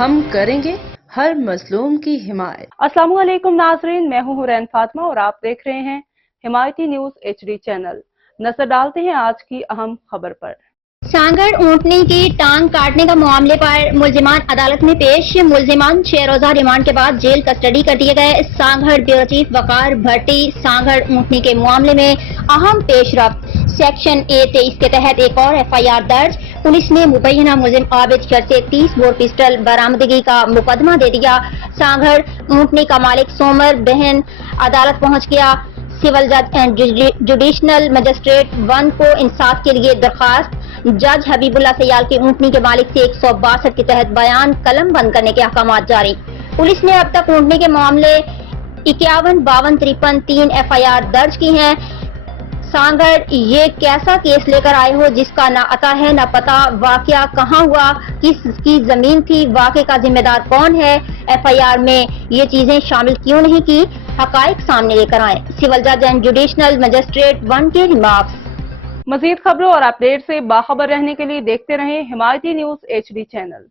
ہم کریں گے ہر مظلوم کی حمایت۔ السلام علیکم ناظرین، میں ہوں حورین فاطمہ اور آپ دیکھ رہے ہیں حمایتی نیوز HD چینل۔ نظر ڈالتے ہیں آج کی اہم خبر پر۔ سانگھڑ اونٹنی کی ٹانگ کاٹنے کا معاملے پر ملزمان عدالت میں پیش۔ ملزمان 6 روزہ ریمانڈ کے بعد جیل کسٹڈی کر دیے گئے۔ سانگھڑ بیورو چیف وقار بھٹی سانگھڑ اونٹنی کے معاملے میں اہم پیش رفت۔ سیکشن A23 کے تحت ایک اور FIR درج۔ پولیس نے مبینہ ملزم عابد شر سے 30 بور پسٹل برآمدگی کا مقدمہ دے دیا۔ سانگھڑ اونٹنی کا مالک سومر بہن عدالت پہنچ گیا۔ سول جج اینڈ جوڈیشنل مجسٹریٹ 1 کو انصاف کے لیے درخواست۔ جج حبیب اللہ سیال کی اونٹنی کے مالک سے 162 کے تحت بیان قلم بند کرنے کے احکامات جاری۔ پولیس نے اب تک اونٹنی کے معاملے 51 52 53 3 FIR درج کی ہیں۔ سانگھڑ یہ کیسا کیس لے کر آئے ہو جس کا نہ عطا ہے نہ پتہ، واقعہ کہاں ہوا، کس کی زمین تھی، واقعے کا ذمہ دار کون ہے، FIR میں یہ چیزیں شامل کیوں نہیں کی، حقائق سامنے لے کر آئیں۔ سول جج اینڈ جوڈیشنل مجسٹریٹ 1 کے ریمارکس۔ مزید خبروں اور اپڈیٹ سے باخبر رہنے کے لیے دیکھتے رہیں حمایتی نیوز HD چینل۔